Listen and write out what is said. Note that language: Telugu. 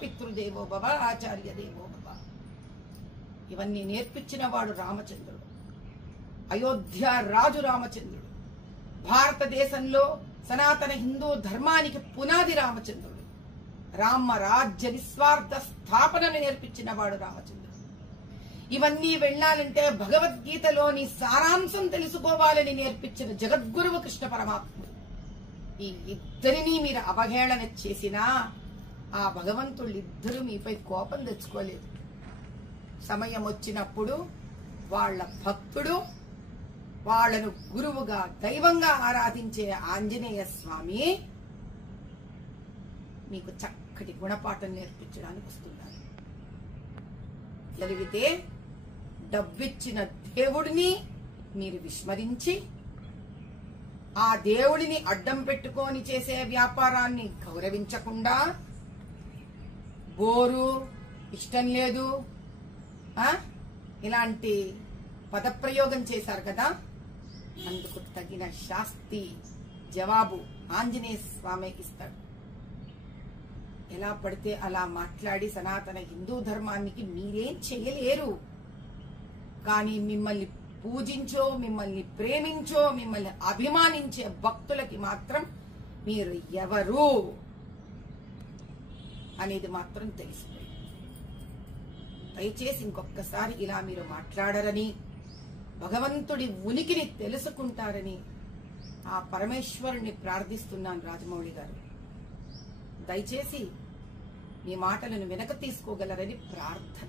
పితృదేవో భవ, ఆచార్య దేవో భవ. ఇవన్నీ నేర్పించిన వాడు రామచంద్రుడు, అయోధ్య రాజు రామచంద్రుడు. భారతదేశంలో సనాతన హిందూ ధర్మానికి పునాది రామచంద్రుడు. రామ రాజ్య నిస్వార్థ స్థాపనను నేర్పించిన వాడు రామచంద్రుడు. ఇవన్నీ వెళ్ళాలంటే భగవద్గీతలోని సారాంశం తెలుసుకోవాలని నేర్పించిన జగద్గురువు కృష్ణ పరమాత్ముడు. ఈ ఇద్దరినీ మీరు అవహేళన చేసినా ఆ భగవంతుళ్ళిద్దరూ మీపై కోపం తెచ్చుకోలేదు. సమయం వచ్చినప్పుడు వాళ్ళ భక్తుడు, వాళ్లను గురువుగా దైవంగా ఆరాధించే ఆంజనేయ స్వామి మీకు చక్కటి గుణపాఠం నేర్పించడానికి వస్తున్నారు. జరిగితే డబ్బిచ్చిన దేవుడిని మీరు విస్మరించి ఆ దేవుడిని అడ్డం పెట్టుకొని చేసే వ్యాపారాన్ని గౌరవించకుండా బోరు, ఇష్టం లేదు ఇలాంటి పదప్రయోగం చేశారు కదా, అందుకు తగిన శాస్తి జవాబు ఆంజనేయ స్వామికి ఇస్తాడు. ఎలా పడితే అలా మాట్లాడి సనాతన హిందూ ధర్మానికి మీరేం చేయలేరు. కానీ మిమ్మల్ని పూజించో, మిమ్మల్ని ప్రేమించో, మిమ్మల్ని అభిమానించే భక్తులకి మాత్రం మీరు ఎవరు అనేది మాత్రం తెలిసిపోయింది. దయచేసి ఇంకొకసారి ఇలా మీరు మాట్లాడరని, భగవంతుడి ఉనికిని తెలుసుకుంటారని ఆ పరమేశ్వరుణ్ణి ప్రార్థిస్తున్నాను. రాజమౌళి గారు, దయచేసి మీ మాటలను వెనక తీసుకోగలరని ప్రార్థన.